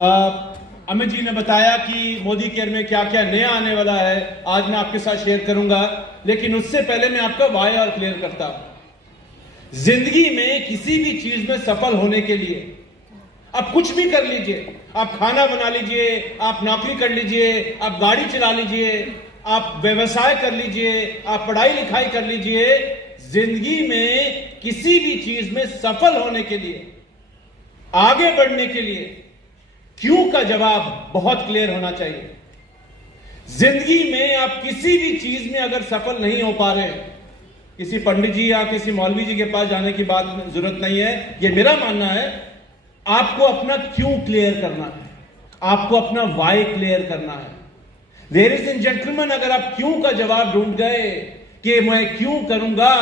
अमित जी ने बताया कि मोदी केयर में क्या क्या नया आने वाला है, आज मैं आपके साथ शेयर करूंगा। लेकिन उससे पहले मैं आपका वाई और क्लियर करता हूं। जिंदगी में किसी भी चीज में सफल होने के लिए आप कुछ भी कर लीजिए, आप खाना बना लीजिए, आप नौकरी कर लीजिए, आप गाड़ी चला लीजिए, आप व्यवसाय कर लीजिए, आप पढ़ाई लिखाई कर लीजिए, जिंदगी में किसी भी चीज में सफल होने के लिए, आगे बढ़ने के लिए क्यों का जवाब बहुत क्लियर होना चाहिए। जिंदगी में आप किसी भी चीज में अगर सफल नहीं हो पा रहे, किसी पंडित जी या किसी मौलवी जी के पास जाने की बात जरूरत नहीं है। यह मेरा मानना है, आपको अपना क्यों क्लियर करना है, आपको अपना वाई क्लियर करना है। लेडीज एंड जेंटलमैन, अगर आप क्यों का जवाब ढूंढ गए कि मैं क्यों करूंगा,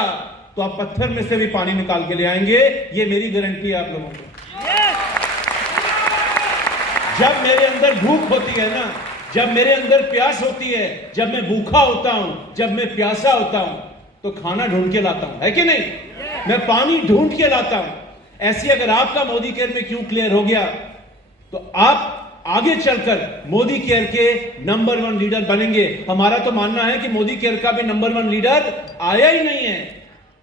तो आप पत्थर में से भी पानी निकाल के ले आएंगे। यह मेरी गारंटी है आप लोगों को। जब मेरे अंदर भूख होती है ना, जब मेरे अंदर प्यास होती है, जब मैं भूखा होता हूं, जब मैं प्यासा होता हूं, तो खाना ढूंढ के लाता हूं, है कि नहीं? मैं पानी ढूंढ के लाता हूं। ऐसी अगर आपका मोदी केयर में क्यों क्लियर हो गया, तो आप आगे चलकर मोदी केयर के नंबर 1 लीडर बनेंगे। हमारा तो मानना है कि मोदी केयर का भी नंबर 1 लीडर आया ही नहीं है।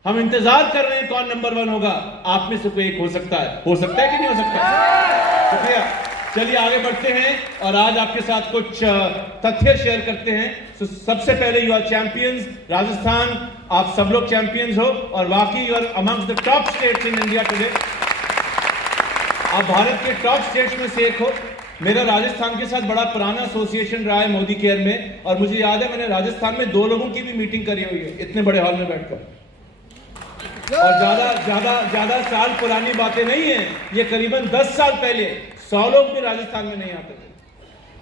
हम इंतजार कर रहे हैं कौन नंबर 1 होगा। आप में से कोई एक हो सकता है कि नहीं हो सकता? शुक्रिया। चलिए आगे बढ़ते हैं और आज आपके साथ कुछ तथ्य शेयर करते हैं। सबसे पहले यू आर चैंपियंस राजस्थान, आप सब लोग चैंपियंस हो और वाकई you are amongst the top states in India today. आप भारत के टॉप स्टेट्स में से एक हो। मेरा राजस्थान के साथ बड़ा पुराना एसोसिएशन रहा है मोदी केयर में, और मुझे याद है मैंने राजस्थान में 2 लोगों की भी मीटिंग करी हुई है इतने बड़े हॉल में बैठकर। और ज्यादा साल पुरानी बातें नहीं है, ये करीबन 10 साल पहले 100 लोग भी राजस्थान में नहीं आते थे।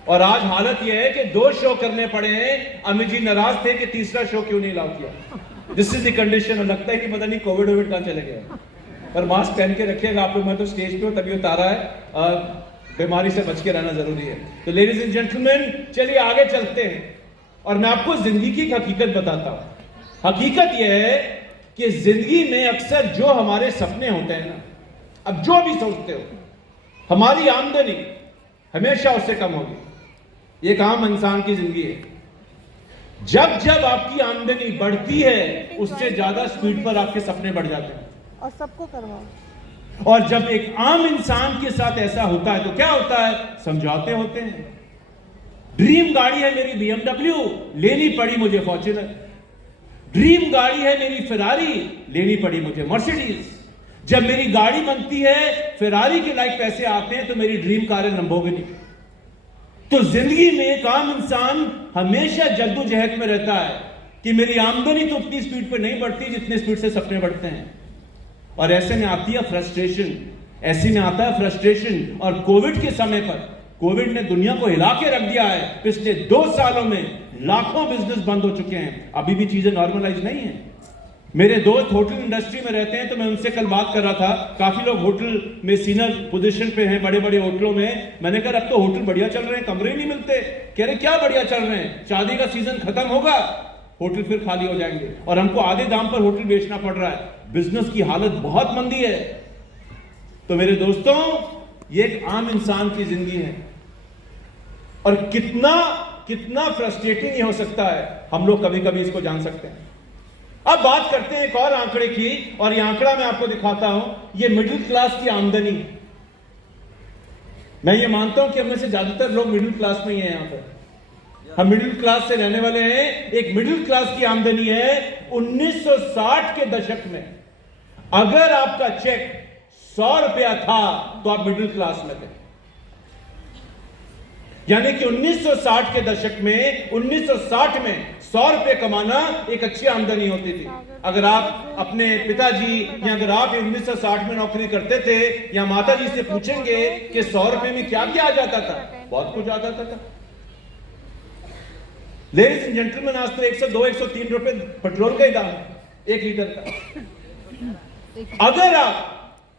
और आज हालत यह है कि 2 शो करने पड़े हैं। अमित जी नाराज थे कि तीसरा शो क्यों नहीं अलाउ किया। This is the condition. लगता है कि पता नहीं कोविड कहां चले गए। पर मास्क पहन के रखिएगा आप लोग। मैं तो स्टेज पे हूं तभी उतारा है, बीमारी से बच के रहना जरूरी है। तो लेडीज एंड जेंटलमैन, चलिए आगे चलते हैं और मैं आपको जिंदगी की हकीकत बताता हूं। हकीकत यह है कि जिंदगी में अक्सर जो हमारे सपने होते हैं ना, अब जो भी सोचते हो, हमारी आमदनी हमेशा उससे कम होगी। एक आम इंसान की जिंदगी है। जब जब आपकी आमदनी बढ़ती है, उससे ज्यादा स्पीड पर आपके सपने बढ़ जाते हैं। और सबको करवाओ। और जब एक आम इंसान के साथ ऐसा होता है तो क्या होता है? समझौते होते हैं। ड्रीम गाड़ी है मेरी BMW, लेनी पड़ी मुझे फॉर्च्यूनर। ड्रीम गाड़ी है मेरी फेरारी, लेनी पड़ी मुझे मर्सिडीज। जब मेरी गाड़ी बनती है, फेरारी के लायक पैसे आते हैं, तो मेरी ड्रीम कार है लंबोर्गिनी। तो जिंदगी में एक आम इंसान हमेशा जद्दोजहद में रहता है कि मेरी आमदनी तो उतनी स्पीड पर नहीं बढ़ती जितनी स्पीड से सपने बढ़ते हैं। और ऐसे में आती है फ्रस्ट्रेशन, ऐसे में आता है फ्रस्ट्रेशन। और कोविड के समय पर, कोविड ने दुनिया को हिला के रख दिया है। पिछले 2 सालों में लाखों बिजनेस बंद हो चुके हैं। अभी भी चीजें नॉर्मलाइज नहीं है। मेरे दोस्त होटल इंडस्ट्री में रहते हैं, तो मैं उनसे कल बात कर रहा था। काफी लोग होटल में सीनियर पोजीशन पे हैं, बड़े बड़े होटलों में। मैंने कहा अब तो होटल बढ़िया चल रहे हैं, कमरे नहीं मिलते। कह रहे क्या बढ़िया चल रहे हैं, शादी का सीजन खत्म होगा, होटल फिर खाली हो जाएंगे और हमको आधे दाम पर होटल बेचना पड़ रहा है। बिजनेस की हालत बहुत मंदी है। तो मेरे दोस्तों, ये एक आम इंसान की जिंदगी है और कितना फ्रस्ट्रेटिंग ही हो सकता है, हम लोग कभी कभी इसको जान सकते हैं। अब बात करते हैं एक और आंकड़े की, और यह आंकड़ा मैं आपको दिखाता हूं। यह मिडिल क्लास की आमदनी। मैं ये मानता हूं कि हम में से ज्यादातर लोग मिडिल क्लास में ही हैं। यहां पर हम मिडिल क्लास से रहने वाले हैं। एक मिडिल क्लास की आमदनी है 1960 के दशक में। अगर आपका चेक 100 रुपया था तो आप मिडिल क्लास में थे। यानी कि 1960 के दशक में, 1960 में 100 रुपए कमाना एक अच्छी आमदनी होती थी। अगर आप अपने पिताजी या अगर आप 1960 में नौकरी करते थे, या माता जी से पूछेंगे कि 100 रुपए में क्या क्या आ जाता था, बहुत कुछ आ जाता था। लेडीज एंड जेंटलमैन, आज तो 102, 103 रुपए पेट्रोल का ही दाम है 1 लीटर का। अगर आप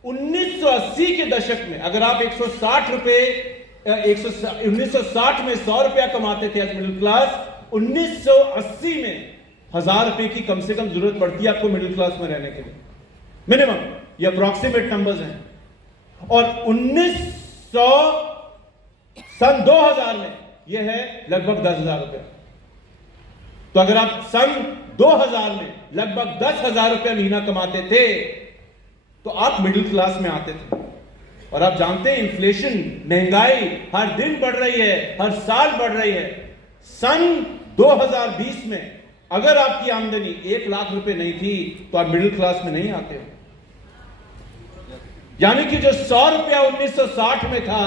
1980 के दशक में, अगर आप 160 रुपए 1960 में 100 रुपया कमाते थे एज मिडिल क्लास, 1980 में 1000 रुपए की कम से कम जरूरत पड़ती है आपको मिडिल क्लास में रहने के लिए, मिनिमम। ये अप्रोक्सीमेट नंबर्स हैं। और 1900 सन 2000 में यह है लगभग 10,000 रुपया। तो अगर आप सन 2000 में लगभग 10,000 रुपया महीना कमाते थे तो आप मिडिल क्लास में आते थे। और आप जानते हैं इन्फ्लेशन, महंगाई हर दिन बढ़ रही है, हर साल बढ़ रही है। सन 2020 में अगर आपकी आमदनी 1 लाख रुपए नहीं थी तो आप मिडिल क्लास में नहीं आते हो। यानी कि जो 100 रुपया 1960 में था,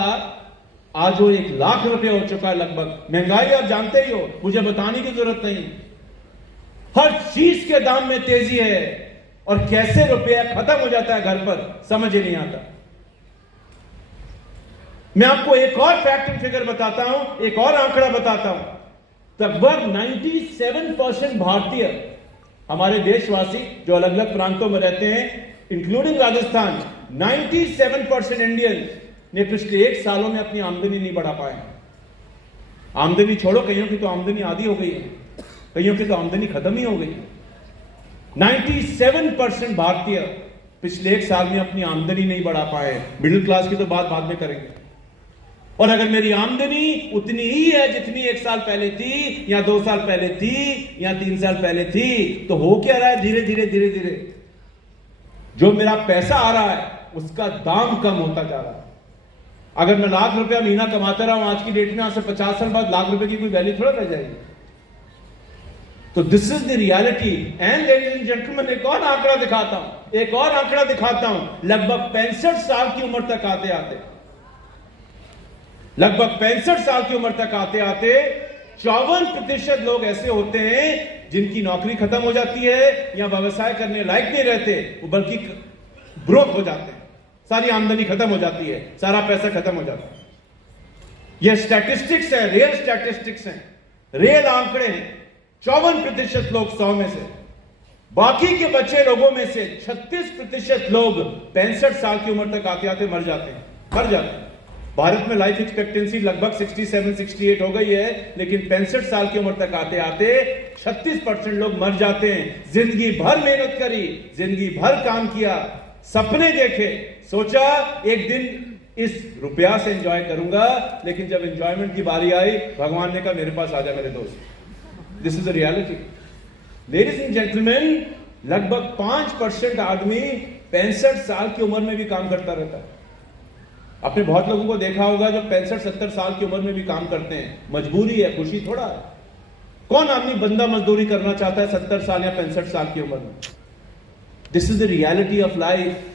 आज वो 1 लाख रुपया हो चुका है लगभग। महंगाई आप जानते ही हो, मुझे बताने की जरूरत नहीं। हर चीज के दाम में तेजी है और कैसे रुपया खत्म हो जाता है घर पर, समझ ही नहीं आता। मैं आपको एक और फैक्ट एंड फिगर बताता हूं, एक और आंकड़ा बताता हूं। लगभग 97% भारतीय, हमारे देशवासी जो अलग अलग प्रांतों में रहते हैं इंक्लूडिंग राजस्थान, 97% इंडियन ने पिछले 1 सालों में अपनी आमदनी नहीं बढ़ा पाए। आमदनी छोड़ो, कईयों की तो आमदनी आधी हो गई है, कईयों की तो आमदनी खत्म ही हो गई। 97% भारतीय पिछले 1 साल में अपनी आमदनी नहीं बढ़ा पाए। मिडिल क्लास की तो बात बाद में करेंगे। और अगर मेरी आमदनी उतनी ही है जितनी 1 साल पहले थी या 2 साल पहले थी या 3 साल पहले थी, तो हो क्या रहा है? धीरे धीरे धीरे धीरे जो मेरा पैसा आ रहा है उसका दाम कम होता जा रहा है। अगर मैं लाख रुपया महीना कमाता रहा हूं आज की डेट में, आज से 50 साल बाद लाख रुपए की कोई वैल्यू थोड़ा रह जाएगी। तो this is the reality. And ladies and gentleman, एक और आंकड़ा दिखाता हूं, एक और आंकड़ा दिखाता हूं। लगभग 65 साल की उम्र तक आते आते, लगभग 65 साल की उम्र तक आते आते 54% लोग ऐसे होते हैं जिनकी नौकरी खत्म हो जाती है या व्यवसाय करने लायक नहीं रहते, वो बल्कि ब्रोक हो जाते हैं। सारी आमदनी खत्म हो जाती है, सारा पैसा खत्म हो जाता है। ये स्टैटिस्टिक्स है, रियल स्टैटिस्टिक्स हैं, रियल आंकड़े हैं। 54% लोग 100 में से, बाकी के बचे लोगों में से 36% लोग 65 साल की उम्र तक आते आते मर जाते हैं, मर जाते हैं। भारत में लाइफ एक्सपेक्टेंसी लगभग 67-68 हो गई है, लेकिन 65 साल की उम्र तक आते आते 36% लोग मर जाते हैं। जिंदगी भर मेहनत करी, जिंदगी भर काम किया, सपने देखे, सोचा एक दिन इस रुपया से एंजॉय करूंगा, लेकिन जब एंजॉयमेंट की बारी आई भगवान ने कहा मेरे पास आ जा मेरे दोस्त। This is the reality. Ladies and gentleman, लगभग 5% आदमी 65 साल की उम्र में भी काम करता रहता है। आपने बहुत लोगों को देखा होगा जो 65-70 साल की उम्र में भी काम करते हैं। मजबूरी है, खुशी थोड़ा है। कौन आदमी बंदा मजदूरी करना चाहता है 70 साल या 65 साल की उम्र में? This is the reality of life.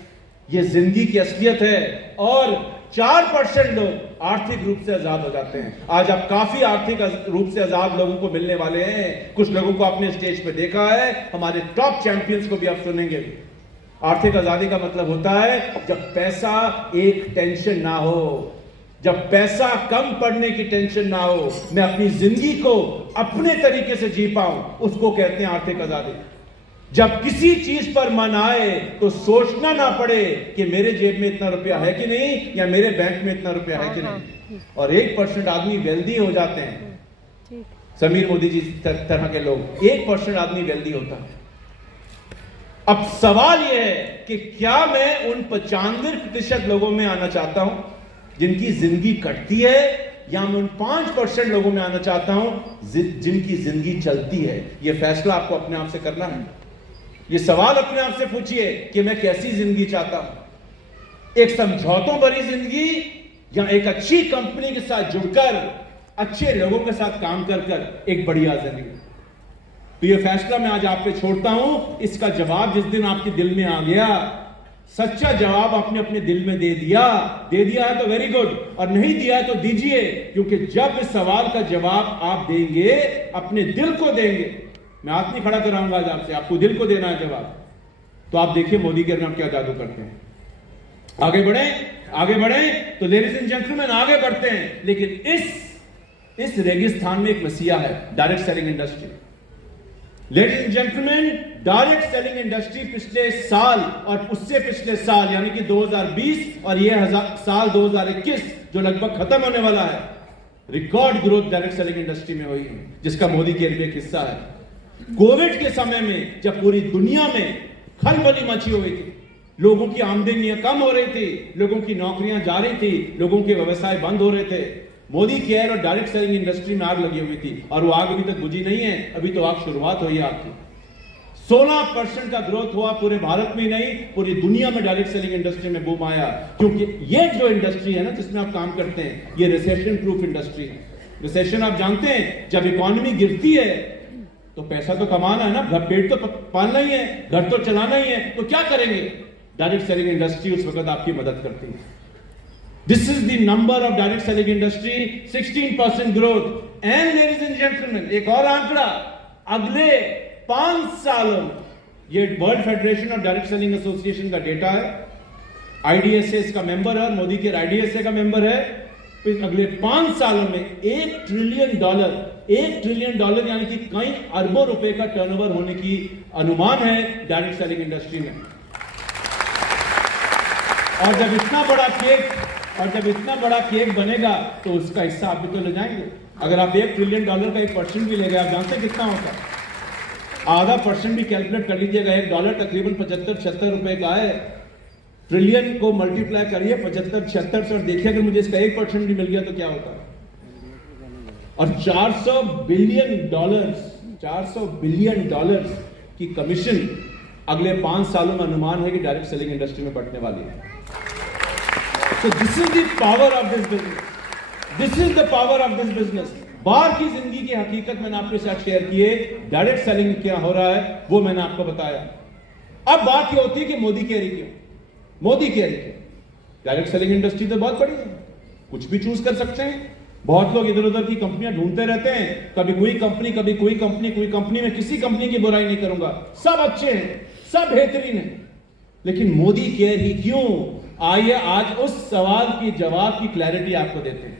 ये जिंदगी की असलियत है। और 4% लोग आर्थिक रूप से आजाद हो जाते हैं। आज आप काफी आर्थिक रूप से आजाद लोगों को मिलने वाले हैं। कुछ लोगों को आपने स्टेज पे देखा है, हमारे टॉप चैंपियंस को भी आप सुनेंगे। आर्थिक आजादी का मतलब होता है जब पैसा एक टेंशन ना हो, जब पैसा कम पड़ने की टेंशन ना हो, मैं अपनी जिंदगी को अपने तरीके से जी पाऊं, उसको कहते हैं आर्थिक आजादी। जब किसी चीज पर मन आए तो सोचना ना पड़े कि मेरे जेब में इतना रुपया है कि नहीं, या मेरे बैंक में इतना रुपया है कि नहीं। और 1% आदमी वेल्दी हो जाते हैं। समीर मोदी जी तरह के लोग, 1% आदमी वेल्दी होता है। अब सवाल यह है कि क्या मैं उन 95% लोगों में आना चाहता हूं जिनकी जिंदगी कटती है, या मैं उन 5% लोगों में आना चाहता हूं जिनकी जिंदगी चलती है? यह फैसला आपको अपने आप से करना है। यह सवाल अपने आप से पूछिए कि मैं कैसी जिंदगी चाहता हूं, एक समझौतों भरी जिंदगी या एक अच्छी कंपनी के साथ जुड़कर अच्छे लोगों के साथ काम कर एक बढ़िया जिंदगी। तो यह फैसला मैं आज आप पे छोड़ता हूं। इसका जवाब जिस दिन आपके दिल में आ गया, सच्चा जवाब आपने अपने दिल में दे दिया है तो वेरी गुड, और नहीं दिया है तो दीजिए, क्योंकि जब इस सवाल का जवाब आप देंगे अपने दिल को देंगे, मैं हाथ नहीं खड़ा कराऊंगा आज आपसे, आपको दिल को देना है जवाब, तो आप देखिए मोदी के नाम क्या जादू करते हैं। आगे बढ़े तो लेडीज एंड जेंटलमैन आगे बढ़ते हैं। लेकिन इस रेगिस्तान में एक मसीहा है, direct selling industry. Ladies and gentleman, direct selling industry पिछले साल और उससे पिछले साल यानी कि 2020 और यह साल 2021 जो लगभग खत्म होने वाला है, record growth direct selling industry में हुई है, जिसका मोदी के लिए एक हिस्सा है। कोविड के समय में जब पूरी दुनिया में खलबली मची हुई थी, लोगों की आमदनियां कम हो रही थी, लोगों की नौकरियां जा रही थी, लोगों के व्यवसाय बंद हो रहे थे, मोदी केयर और डायरेक्ट सेलिंग इंडस्ट्री में आग लगी हुई थी और वो आग अभी तक बुझी नहीं है, अभी तो आग शुरुआत हुई है आपकी। 16% का ग्रोथ हुआ पूरे भारत में ही नहीं, पूरी दुनिया में डायरेक्ट सेलिंग इंडस्ट्री में बूम आया, क्योंकि ये जो इंडस्ट्री है ना जिसमें आप काम करते हैं, ये रिसेशन प्रूफ इंडस्ट्री है। रिसेशन आप जानते हैं, जब इकोनॉमी गिरती है तो पैसा तो कमाना है ना, पेट तो पालना ही है, घर तो चलाना ही है, तो क्या करेंगे? डायरेक्ट सेलिंग इंडस्ट्री उस वक्त आपकी मदद करती है। This is the number of direct selling industry, 16% growth. And ladies and gentleman, एक और आंकड़ा, अगले 5 सालों, ये world federation of direct selling association का डेटा है, आईडीएसए इसका मेंबर है, मोदी के आईडीएसए का मेंबर है। अगले 5 सालों में $1 ट्रिलियन यानी कि कई अरबों रुपए का टर्नओवर होने की अनुमान है डायरेक्ट सेलिंग इंडस्ट्री में। और जब इतना बड़ा केक बनेगा तो उसका हिस्सा आप भी तो ले जाएंगे। अगर आप $1 ट्रिलियन का 1% भी ले गए, आप जानते हैं कितना होता है? आधा % भी कैलकुलेट कर लीजिएगा, $1 तकरीबन 75-76 रुपए का है। ट्रिलियन को मल्टीप्लाई करिए 75-76 से और देखिए अगर मुझे इसका 1% भी मिल गया तो क्या होता है। और $400 बिलियन की कमीशन अगले 5 सालों में अनुमान है कि डायरेक्ट सेलिंग इंडस्ट्री में बढ़ने वाली है। So this is the power of this business. This is the power of this business. बाहर की जिंदगी की हकीकत मैंने आपके साथ शेयर किए, डायरेक्ट सेलिंग क्या हो रहा है वो मैंने आपको बताया। अब बात ये होती है कि मोदी केयर क्यों? मोदी केयर क्यों? डायरेक्ट सेलिंग इंडस्ट्री तो बहुत बड़ी है, कुछ भी चूज कर सकते हैं। बहुत लोग इधर उधर की कंपनियां ढूंढते रहते हैं, कभी कोई कंपनी, कभी कोई कंपनी में किसी कंपनी की बुराई नहीं करूंगा, सब अच्छे हैं, सब बेहतरीन है, लेकिन मोदी केयर ही क्यों? आइए आज उस सवाल की जवाब की क्लैरिटी आपको देते हैं।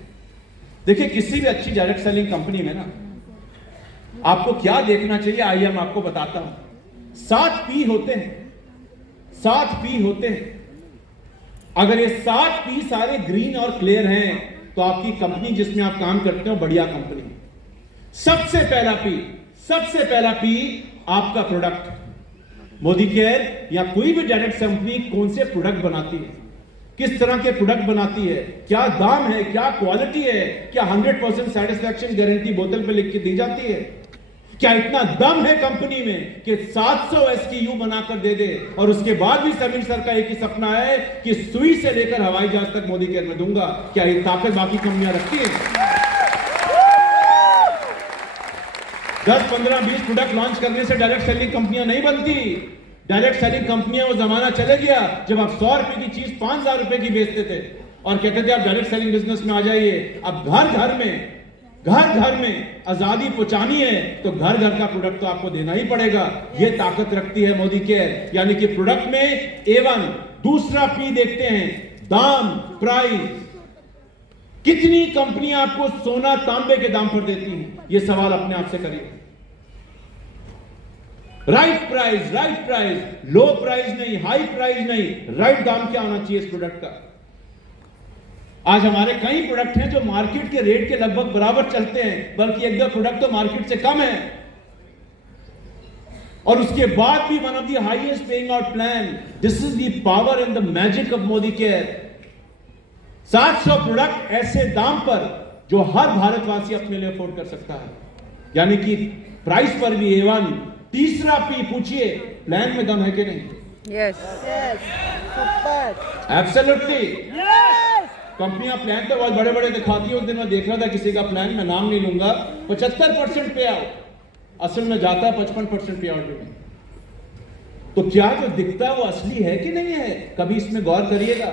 देखिए, किसी भी अच्छी डायरेक्ट सेलिंग कंपनी में ना आपको क्या देखना चाहिए, आइए हम आपको बताता हूं। 7 P होते हैं, 7 P होते हैं। अगर ये 7 P सारे ग्रीन और क्लियर हैं तो आपकी कंपनी जिसमें आप काम करते हो बढ़िया कंपनी। सबसे पहला P आपका प्रोडक्ट। मोदी केयर या कोई भी डायरेक्ट कंपनी कौन से प्रोडक्ट बनाती है, किस तरह के प्रोडक्ट बनाती है, क्या दाम है, क्या क्वालिटी है, क्या 100% सेटिस्फैक्शन गारंटी बोतल पे लिख के दी जाती है, क्या इतना दम है कंपनी में कि 700 SKU बनाकर दे दे। और उसके बाद भी समीर सर का एक ही सपना है कि सुई से लेकर हवाई जहाज तक मोदी केयर में दूंगा। क्या ये ताकत बाकी कंपनियां रखती है? 10, 15, 20 प्रोडक्ट लॉन्च करने से डायरेक्ट सेलिंग कंपनियां नहीं बनती। डायरेक्ट सेलिंग कंपनियां वो जमाना चले गया जब आप 100 रुपए की चीज 5,000 रुपए की बेचते थे और कहते थे आप डायरेक्ट सेलिंग बिजनेस में आ जाइए। अब घर घर में आजादी पहुंचानी है तो घर का प्रोडक्ट तो आपको देना ही पड़ेगा। ये ताकत रखती है मोदी केयर, यानी कि प्रोडक्ट में A1। दूसरा P देखते हैं, दाम, प्राइस। कितनी कंपनियां आपको सोना तांबे के दाम पर देती हैं? ये सवाल अपने आप से करिए। राइट प्राइस, लो प्राइस नहीं, हाई प्राइस नहीं, राइट दाम क्या होना चाहिए इस प्रोडक्ट का। आज हमारे कई प्रोडक्ट हैं जो मार्केट के रेट के लगभग बराबर चलते हैं, बल्कि एक दो प्रोडक्ट तो मार्केट से कम है, और उसके बाद भी one of the highest paying out plan. This is the power and the magic of Modi care. 700 product ऐसे दाम पर जो हर भारतवासी अपने लिए अफोर्ड कर सकता है, यानी कि प्राइस पर भी A1। तीसरा P पूछिए, प्लान में दम है कि नहीं? Yes, absolutely. कंपनियां प्लान तो बहुत बड़े बड़े दिखाती है। उस दिन मैं देख रहा था किसी का प्लान, मैं नाम नहीं लूंगा, 75% पे आउट, असल में जाता है 55% पे आउट में। तो क्या जो दिखता है वो असली है कि नहीं है? कभी इसमें गौर करिएगा।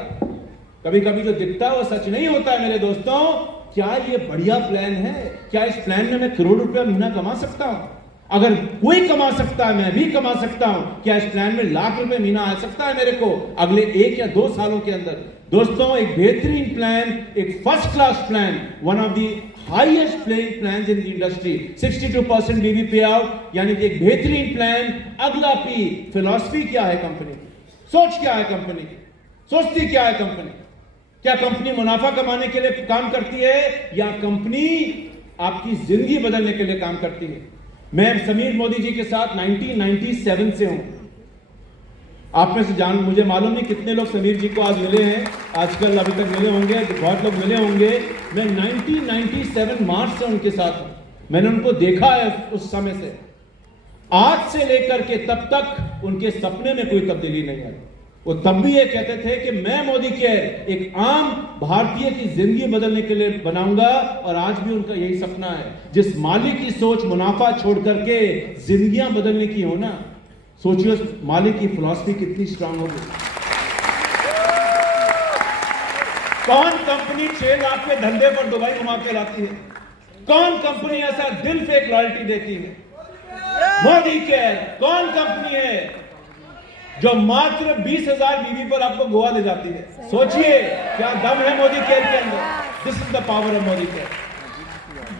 कभी कभी जो दिखता है वो सच नहीं होता है मेरे दोस्तों। क्या ये बढ़िया प्लान है? क्या इस प्लान में मैं करोड़ रुपया महीना कमा सकता हूं? अगर कोई कमा सकता है, मैं भी कमा सकता हूं। क्या इस प्लान में लाख रुपए महीना आ सकता है मेरे को अगले 1 या 2 सालों के अंदर? दोस्तों, एक बेहतरीन प्लान, एक first class plan, one of the highest playing plan in the industry, 62% बीबी पे आउट, यानी कि एक बेहतरीन प्लान। अगला P, फिलॉसफी क्या है कंपनी की? सोच क्या है कंपनी की? सोचती क्या है कंपनी? क्या कंपनी मुनाफा कमाने के लिए काम करती है या कंपनी आपकी जिंदगी बदलने के लिए काम करती है? मैं समीर मोदी जी के साथ 1997 से हूं। आप में से मुझे मालूम नहीं कितने लोग समीर जी को आज मिले हैं, आजकल अभी तक मिले होंगे, बहुत लोग मिले होंगे। मैं 1997 मार्च से उनके साथ हूं, मैंने उनको देखा है उस समय से। आज से लेकर के तब तक उनके सपने में कोई तब्दीली नहीं आई। वो तब भी ये कहते थे कि मैं मोदी केयर एक आम भारतीय की जिंदगी बदलने के लिए बनाऊंगा, और आज भी उनका यही सपना है। जिस मालिक की सोच मुनाफा छोड़ करके जिंदगियां बदलने की हो ना, सोचिए उस मालिक की फिलॉसफी कितनी स्ट्रांग होगी। कौन कंपनी 6 लाख के धंधे पर दुबई घुमा के लाती है? कौन कंपनी ऐसा दिल पे एक लॉयल्टी देती है? मोदी केयर कौन कंपनी है जो मात्र 20,000 बीवी पर आपको गोवा ले जाती है? सोचिए क्या दम है मोदी केयर के अंदर। This is the power of Modi care.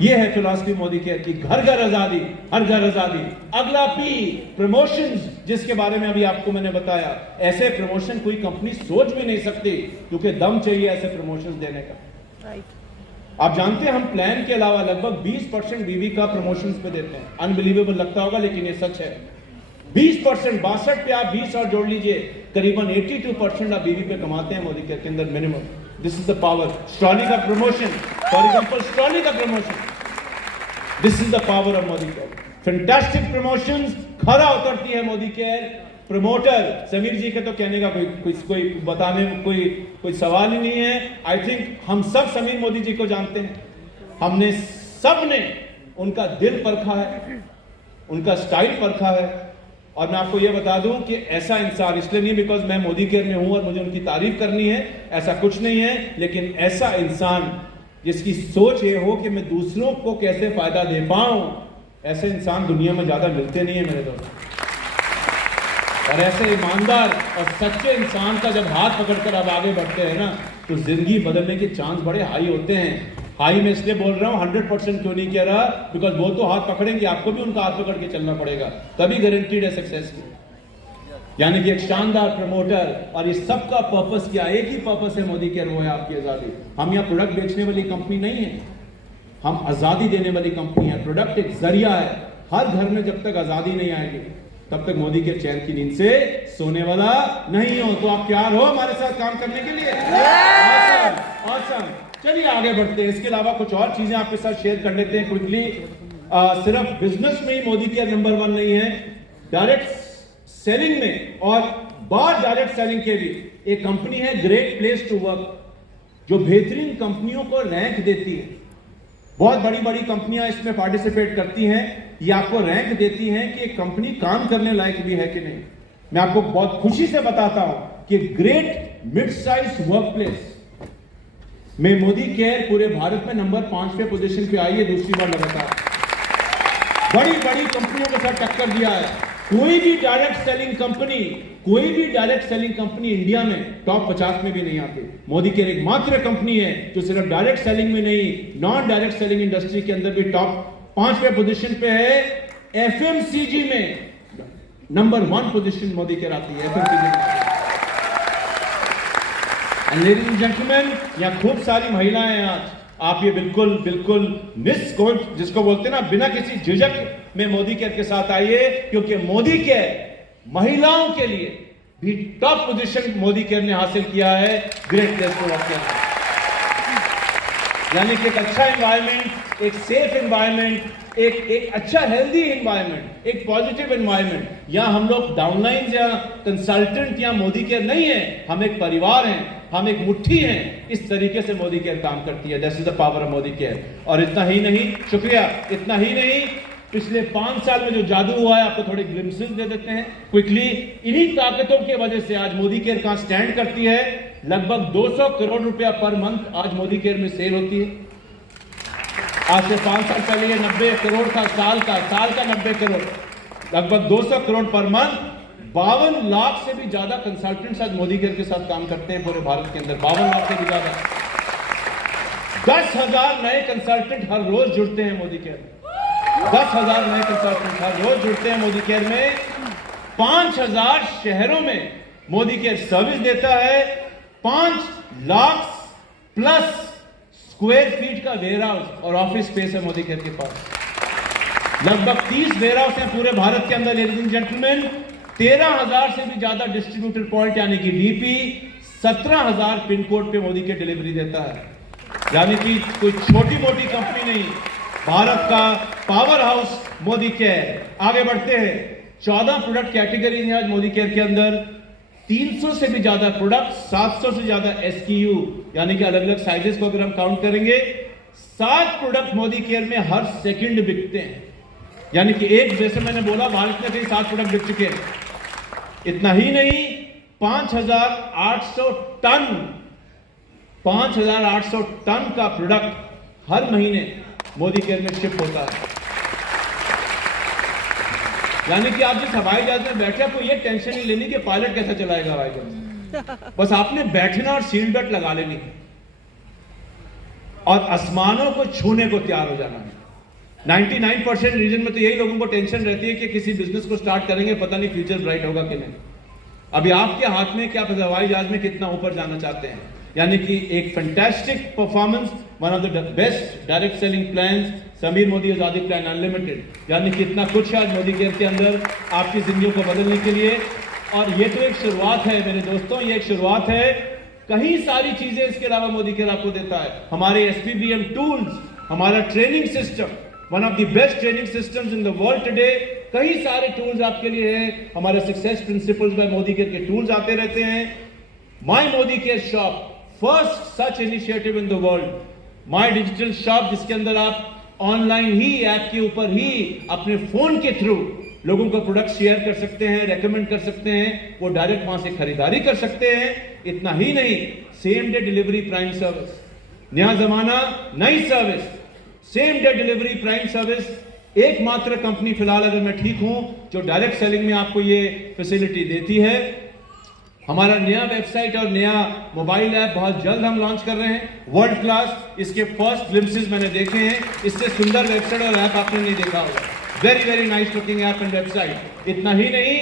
ये है फिलॉसफी मोदी केयर की, घर घर आजादी, हर घर आजादी। अगला पी, प्रमोशंस, जिसके बारे में अभी आपको मैंने बताया। ऐसे प्रमोशन कोई कंपनी सोच भी नहीं सकती, क्योंकि दम चाहिए ऐसे प्रमोशंस देने का। आप जानते हैं हम प्लान के अलावा लगभग 20% बीवी का प्रमोशंस पे देते हैं। अनबिलीवेबल लगता होगा लेकिन ये सच है। 20%, 62 पे आप 20 और जोड़ लीजिए, करीबन 82% आप बीवी पे कमाते हैं मोदी केयर के अंदर minimum. This is the power. स्ट्रॉली का प्रमोशन, फॉर एग्जांपल स्ट्रॉली का promotion, this is the power of Modicare. Fantastic promotions, खरा उतरती है मोदी केयर। प्रमोटर समीर जी के तो कहने का कोई बताने कोई सवाल ही नहीं है। आई थिंक हम सब समीर मोदी जी को जानते हैं, हमने सबने उनका दिल परखा है, उनका स्टाइल परखा है। और मैं आपको यह बता दूं कि ऐसा इंसान, इसलिए नहीं बिकॉज मैं मोदी केयर में हूं और मुझे उनकी तारीफ करनी है, ऐसा कुछ नहीं है, लेकिन ऐसा इंसान जिसकी सोच ये हो कि मैं दूसरों को कैसे फायदा दे पाऊं, ऐसे इंसान दुनिया में ज्यादा मिलते नहीं है मेरे दोस्त। और ऐसे ईमानदार और सच्चे इंसान का जब हाथ पकड़कर आप आगे बढ़ते हैं ना, तो जिंदगी बदलने के चांस बड़े हाई होते हैं। हाई में इसलिए बोल रहा हूं, 100% क्यों नहीं कह रहा, बिकॉज वो तो हाथ पकड़ेंगे, आपको भी उनका हाथ पकड़ के चलना पड़ेगा, तभी गारंटीड है सक्सेस की। यानी कि एक शानदार प्रमोटर। और ये सबका पर्पस क्या? एक ही पर्पस है मोदी केयर, वो है आपकी आजादी। हम यहाँ प्रोडक्ट बेचने वाली कंपनी नहीं है, हम आजादी देने वाली कंपनी है। प्रोडक्ट एक जरिया है। हर घर में जब तक आजादी नहीं आएगी तब तक मोदी के चैन की नींद से सोने वाला नहीं हो। तो आप तैयार हो हमारे साथ काम करने के लिए? awesome, awesome। चलिए आगे बढ़ते हैं। इसके अलावा कुछ और चीजें आपके साथ शेयर कर लेते हैं क्विकली। सिर्फ बिजनेस में ही मोदी केयर नंबर 1 नहीं है, डायरेक्ट सेलिंग में और बाहर डायरेक्ट सेलिंग के लिए एक कंपनी है ग्रेट प्लेस टू वर्क, जो बेहतरीन कंपनियों को रैंक देती है। बहुत बड़ी बड़ी कंपनियां इसमें पार्टिसिपेट करती हैं। ये आपको रैंक देती हैं कि एक कंपनी काम करने लायक भी है कि नहीं। मैं आपको बहुत खुशी से बताता हूं कि great mid size work place में मोदी केयर पूरे भारत में नंबर 5 पे पोजीशन पे आई है, दूसरी बार लगातार। बड़ी बड़ी कंपनियों के साथ टक्कर दिया है। कोई भी डायरेक्ट सेलिंग कंपनी इंडिया में टॉप 50 में भी नहीं आती। मोदी केयर एकमात्र कंपनी है जो सिर्फ डायरेक्ट सेलिंग में नहीं, नॉन डायरेक्ट सेलिंग इंडस्ट्री के अंदर भी टॉप 5 पे पोजीशन पे है। एफएमसीजी में नंबर 1 पोजीशन मोदी केयर आती है एफएमसीजी में। लेडीज एंड जेंटलमैन, यहाँ खूब सारी महिलाएं हैं आज। आप ये बिल्कुल निष्कोच, जिसको बोलते हैं ना, बिना किसी झिझक में मोदी केयर के साथ आइए, क्योंकि मोदी केयर महिलाओं के लिए भी टॉप पोजीशन मोदी केयर ने हासिल किया है ग्रेट प्लेस टू वर्क। यानी कि एक अच्छा एनवायरनमेंट, एक सेफ एनवायरनमेंट, एक अच्छा हेल्दी एनवायरनमेंट, एक पॉजिटिव एनवायरनमेंट। यहां हम लोग डाउनलाइन या कंसल्टेंट या मोदी केयर नहीं है, हम एक परिवार हैं, हम एक मुट्ठी हैं। इस तरीके से मोदी केयर काम करती है। This is the power of Modi care. और इतना ही नहीं, शुक्रिया, इतना ही नहीं, पिछले 5 साल में जो जादू हुआ है आपको थोड़े ग्लिम्पसेस दे देते हैं क्विकली। इन्हीं ताकतों की वजह से आज मोदी केयर कहां स्टैंड करती है। लगभग 200 करोड़ रुपया पर मंथ आज मोदी केयर में सेल होती है। आज से 5 साल पहले ये 90 करोड़ था, साल का 90 करोड़, लगभग 200 करोड़ पर मंथ। 52 लाख से भी ज्यादा कंसल्टेंट्स आज मोदी केयर के साथ काम करते हैं पूरे भारत के अंदर। 52 लाख से भी ज्यादा। 10,000 नए कंसल्टेंट हर रोज जुड़ते हैं मोदी केयर में। 10,000 नए कंसल्टेंट हर रोज जुड़ते हैं मोदी केयर में। 5,000 शहरों में मोदी केयर सर्विस देता है। 5 लाख प्लस स्क्वायर फीट का वेयर हाउस और ऑफिस स्पेस है मोदी केयर के पास। लगभग 30 वेयर हाउस हैं पूरे भारत के अंदर। लेडीज एंड जेंटलमैन, 13,000 से भी ज्यादा डिस्ट्रीब्यूटर पॉइंट यानी कि डीपी, 17,000 पिन कोड पे मोदी केयर डिलीवरी देता है। यानी कि कोई छोटी मोटी कंपनी नहीं, भारत का पावर हाउस मोदी केयर। आगे बढ़ते हैं, 14 प्रोडक्ट कैटेगरीज हैं आज मोदी केयर के अंदर, 300 से भी ज्यादा प्रोडक्ट, 700 से ज्यादा SKU, यानी कि अलग अलग साइजेस को अगर हम काउंट करेंगे, 7 प्रोडक्ट मोदी केयर में हर सेकंड बिकते हैं। यानी कि एक, जैसे मैंने बोला, भारत में कहीं 7 प्रोडक्ट बिक चुके हैं। इतना ही नहीं, 5,800 टन 5,800 टन का प्रोडक्ट हर महीने मोदी केयर में शिप होता है। यानी कि आप जिस हवाई जहाज में बैठे, आपको ये टेंशन नहीं लेनी कि पायलट कैसा चलाएगा हवाई जहाज, बस आपने बैठना और सीट बेल्ट लगा लेनी है और आसमानों को छूने को तैयार हो जाना है। 99% रीजन में तो यही लोगों को टेंशन रहती है कि किसी बिजनेस को स्टार्ट करेंगे, पता नहीं फ्यूचर ब्राइट होगा कि नहीं। अभी आपके हाथ में कि आप हवाई जहाज में कितना ऊपर जाना चाहते हैं। यानी कि एक fantastic performance, one of the best direct selling plans, Sameer Modi आजादी प्लान अनलिमिटेड। यानी कि इतना कुछ है आज मोदी केयर के अंदर आपकी जिंदगी को बदलने के लिए। और ये तो एक शुरुआत है मेरे दोस्तों, ये एक शुरुआत है। कई सारी चीजें इसके अलावा मोदी केयर आपको देता है। हमारे SPBM टूल्स, हमारा training system, one of the best training systems in the world today. कई सारे टूल्स आपके लिए हैं। हमारे success principles by Modicare के टूल्स आते रहते हैं। My Modicare shop, first such initiative in the world, my digital shop, जिसके अंदर आप ऑनलाइन ही ऐप के ऊपर ही अपने फोन के थ्रू लोगों को प्रोडक्ट शेयर कर सकते हैं, रेकमेंड कर सकते हैं, वो डायरेक्ट वहां से खरीदारी कर सकते हैं। इतना ही नहीं, same day delivery prime service, नया जमाना नई service, same day delivery prime service. एकमात्र कंपनी फिलहाल, अगर मैं ठीक हूं, जो डायरेक्ट सेलिंग में आपको ये फैसिलिटी देती है। हमारा नया वेबसाइट और नया मोबाइल ऐप बहुत जल्द हम लॉन्च कर रहे हैं, वर्ल्ड क्लास। इसके फर्स्ट ग्लिम्पसेस मैंने देखे हैं, इससे सुंदर वेबसाइट और ऐप आपने नहीं देखा होगा। Very very nice looking app and website. इतना ही नहीं,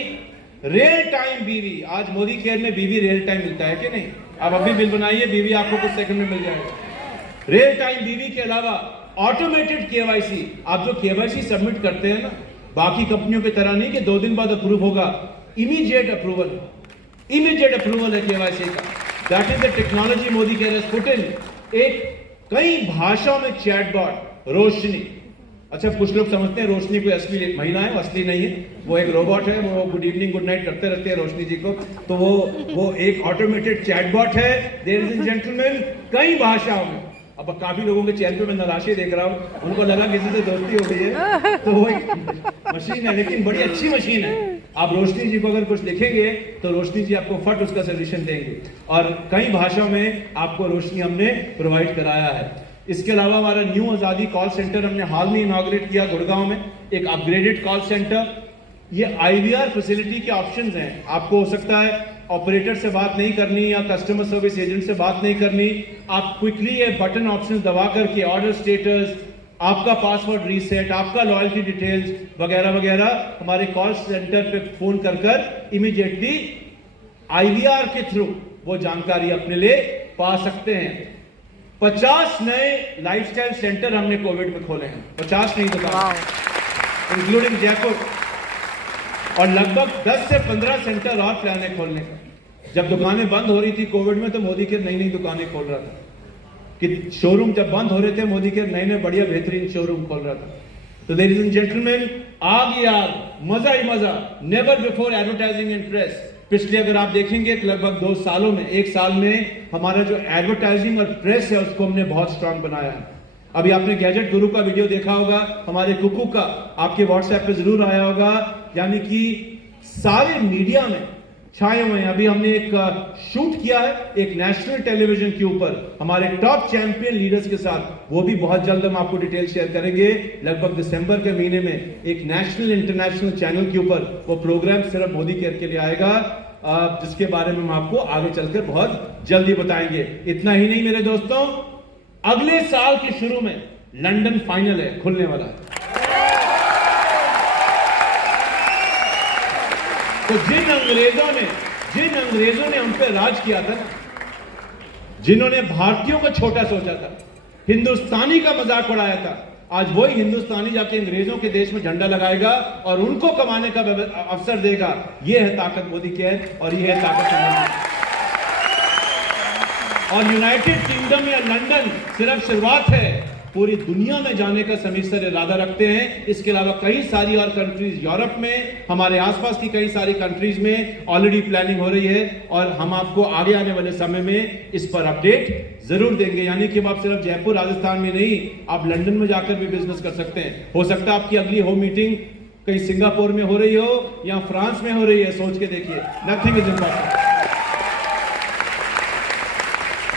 रियल टाइम बीवी, आज मोदी केयर में बीवी रियल टाइम मिलता है कि नहीं? आप अभी बिल बनाइए, बीवी आपको कुछ सेकंड में मिल जाएगा। रियल टाइम बीवी के अलावा ऑटोमेटेड KYC, आप जो KYC सबमिट करते हैं ना, बाकी कंपनियों की तरह नहीं कि 2 दिन बाद अप्रूव होगा, इमीडिएट अप्रूवल, इमीडिएट अप्रूवल है KYC का। That is the technology Modi care has put in. एक कई भाषाओं में चैटबॉट रोशनी। अच्छा, कुछ लोग समझते हैं रोशनी कोई असली महिला है, वो असली नहीं है, वो एक रोबोट है, वो गुड इवनिंग गुड नाइट करते रहते हैं रोशनी जी को। तो वो एक ऑटोमेटेड चैटबॉट है। लेडीज एंड जेंटलमैन, कई भाषाओं में। अब काफी लोगों के चेहरे पे मैं निराशा देख रहा हूँ, उनको लगा किसी से दोस्ती हो गई है, तो वो एक मशीन है, लेकिन बड़ी अच्छी मशीन है। आप रोशनी जी को अगर कुछ लिखेंगे तो रोशनी जी आपको फट उसका सोल्यूशन देंगे, और कई भाषाओं में आपको रोशनी हमने प्रोवाइड कराया है। इसके अलावा हमारा न्यू आजादी कॉल सेंटर हमने हाल में इनॉग्रेट किया गुड़गांव में, एक अपग्रेडेड कॉल सेंटर। ये IVR फैसिलिटी के ऑप्शंस हैं। आपको हो सकता है ऑपरेटर से बात नहीं करनी या कस्टमर सर्विस एजेंट से बात नहीं करनी, आप क्विकली ये बटन ऑप्शन दबा करके ऑर्डर स्टेटस, आपका पासवर्ड रीसेट, आपका लॉयल्टी डिटेल्स वगैरह वगैरह हमारे कॉल सेंटर पे फोन कर इमीडिएटली IVR के थ्रू वो जानकारी अपने लिए पा सकते हैं। 50 नए लाइफस्टाइल सेंटर हमने कोविड में खोले हैं, 50 नहीं दुकान, इंक्लूडिंग जयपुर, और लगभग 10 से 15 सेंटर और प्लान है खोलने का। जब दुकानें बंद हो रही थी कोविड में, तो मोदी के नई नई दुकानें खोल रहा था। कि शोरूम जब बंद हो रहे थे, मोदी के नए नए बढ़िया बेहतरीन शोरूम खोल रहा था। तो लेडीज एंड जेंटलमैन, आग ही आग, मजा ही मजा, never before advertising and press. पिछले अगर आप देखेंगे लगभग 2 सालों में, 1 साल में हमारा जो एडवर्टाइजिंग और प्रेस है उसको हमने बहुत स्ट्रांग बनाया है। अभी आपने गैजेट गुरु का वीडियो देखा होगा, हमारे कुकू का आपके व्हाट्सएप पे जरूर आया होगा। यानी कि सारे मीडिया में छाए हुए हैं। अभी हमने एक शूट किया है एक नेशनल टेलीविजन के ऊपर हमारे टॉप चैंपियन लीडर्स के साथ, वो भी बहुत जल्द हम आपको डिटेल शेयर करेंगे। लगभग दिसंबर के महीने में एक नेशनल इंटरनेशनल चैनल के ऊपर वो प्रोग्राम सिर्फ मोदी केयर के लिए आएगा, जिसके बारे में हम आपको आगे चलकर बहुत जल्दी बताएंगे। इतना ही नहीं मेरे दोस्तों, अगले साल के शुरू में लंदन फाइनल है, खुलने वाला है। तो जिन अंग्रेजों ने हम पे राज किया था ना, जिन्होंने भारतीयों को छोटा सोचा था, हिंदुस्तानी का मजाक उड़ाया था, आज वही हिंदुस्तानी जाके अंग्रेजों के देश में झंडा लगाएगा और उनको कमाने का अवसर देगा। यह है ताकत मोदी केयर और यह है ताकत मोदी। और यूनाइटेड किंगडम या लंदन सिर्फ शुरुआत है, पूरी दुनिया में जाने का समीक्षर इरादा रखते हैं। इसके अलावा कई सारी और कंट्रीज यूरोप में, हमारे आसपास की कई सारी कंट्रीज में ऑलरेडी प्लानिंग हो रही है और हम आपको आगे आने वाले समय में इस पर अपडेट जरूर देंगे। यानी कि आप सिर्फ जयपुर राजस्थान में नहीं, आप लंदन में जाकर भी बिजनेस कर सकते हैं। हो सकता है आपकी अगली होम मीटिंग कहीं सिंगापुर में हो रही हो या फ्रांस में हो रही है, सोच के देखिए, नथिंग इज इम्पॉसिबल।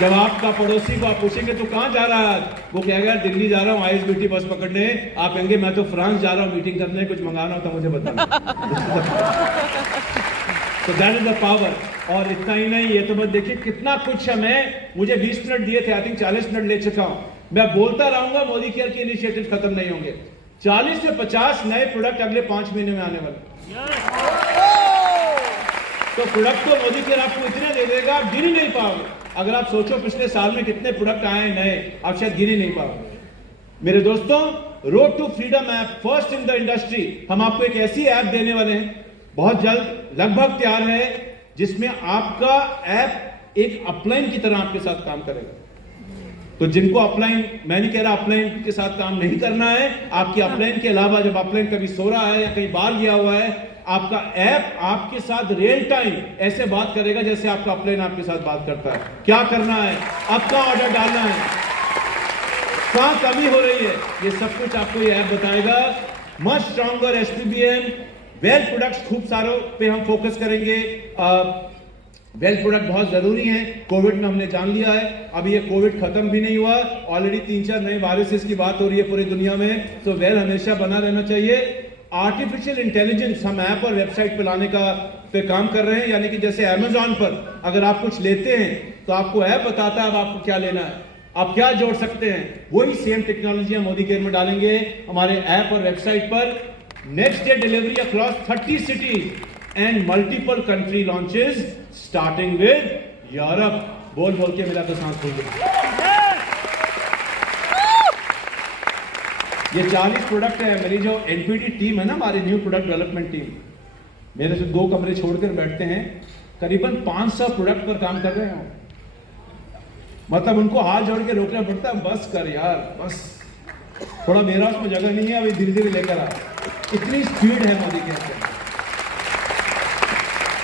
जब आपका पड़ोसी को आप पूछेंगे तो कहां जा रहा है, वो कहेगा दिल्ली जा रहा हूं ISBT बस पकड़ने, आप कहेंगे मैं तो फ्रांस जा रहा हूं मीटिंग करने, कुछ मंगाना हो तो मुझे बताना। तो दैट इज द पावर। और इतना ही नहीं, ये तो बस देखिए कितना कुछ है। मुझे 20 मिनट दिए थे, आई थिंक 40 मिनट ले चुका हूं। मैं बोलता रहूंगा, मोदी केयर के इनिशिएटिव खत्म नहीं होंगे। 40 से 50 नए प्रोडक्ट अगले 5 महीने में आने वाले। तो प्रोडक्ट तो मोदी केयर आपको इतने दे देगा आप गिन ही नहीं पाओगे। अगर आप सोचो पिछले साल में कितने प्रोडक्ट आए नए, आप शायद गिन ही नहीं पाओगे। मेरे दोस्तों, road to freedom app first in the industry, हम आपको एक ऐसी ऐप देने वाले हैं, बहुत जल्द लगभग तैयार है, जिसमें आपका ऐप एक अपलाइन की तरह आपके साथ काम करेगा। तो जिनको अपलाइन, मैं नहीं कह रहा अपलाइन के साथ काम नहीं करना है, आपकी अपलाइन के अलावा जब अपलाइन कभी सो रहा है या कहीं बाहर गया हुआ है, आपका ऐप आपके साथ रियल टाइम ऐसे बात करेगा जैसे आपका अपलाइन आपके साथ बात करता है। क्या करना है, अब कहां ऑर्डर डालना है, कहां कमी हो रही है, ये सब कुछ आपको ये ऐप बताएगा। Much stronger SPBM, well products खूब सारों पे हम फोकस करेंगे। वेल प्रोडक्ट बहुत जरूरी है, कोविड में हमने जान लिया है। अभी ये कोविड खत्म भी नहीं हुआ, ऑलरेडी 3-4 नए वायरसेस की बात हो रही है पूरी दुनिया में, तो वेल हमेशा बना रहना चाहिए। आर्टिफिशियल इंटेलिजेंस हम ऐप और वेबसाइट पे लाने का पे काम कर रहे हैं। यानी कि जैसे अमेजॉन पर अगर आप कुछ लेते हैं तो आपको ऐप बताता है अब आपको क्या लेना है, आप क्या जोड़ सकते हैं, वही सेम टेक्नोलॉजी हम मोदी केयर में डालेंगे हमारे ऐप और वेबसाइट पर। Next day delivery across 30 cities and multiple country launches starting with Europe. बोल बोल के मेरा तो सांस फूल गया। ये 40 प्रोडक्ट है। मेरी जो NPD टीम है ना, हमारी न्यू प्रोडक्ट डेवलपमेंट टीम, मेरे से 2 कमरे छोड़कर बैठते हैं, करीबन 500 प्रोडक्ट पर काम कर रहे हैं। मतलब उनको हाथ जोड़ के रोकना पड़ता है, बस कर यार, बस थोड़ा मेरा उसमें जगह नहीं है, अभी धीरे धीरे लेकर आ। इतनी स्पीड है मोदी के।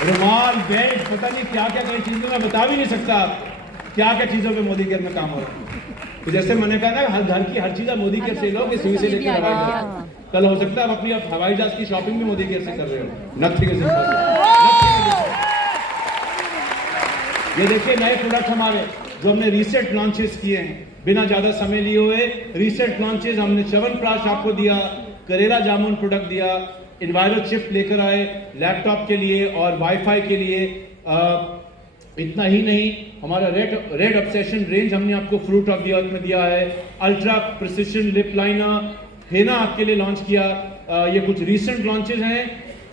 रुमाल, बेल्ट, पता नहीं क्या क्या कई चीजें मैं बता भी नहीं सकता क्या क्या चीजों पे मोदी केयर में काम हो रहा है। तो जैसे मैंने कहा ना, हर घर की हर चीज मोदी केयर से लो, कि सुई से लेकर हवाई जहाज। कल हो सकता है आप अपनी हवाई जहाज की शॉपिंग भी मोदी केयर से कर रहे हो। Nothing is impossible. ये देखिए नए प्रोडक्ट हमारे जो हमने रिसेंट लॉन्चेस किए हैं, बिना ज्यादा समय लिए हुए रिसेंट लॉन्चेस। हमने च्यवनप्राश आपको दिया, करेला जामुन प्रोडक्ट दिया, इन्वायरो चिप लेकर आए लैपटॉप के लिए और वाईफाई के लिए। इतना ही नहीं, हमारा रेड ऑब्सेशन रेंज हमने आपको फ्रूट ऑफ द अर्थ में दिया है। अल्ट्रा प्रिसिशन लिप लाइनर हेना आपके लिए लॉन्च किया। ये कुछ रिसेंट लॉन्चेस हैं।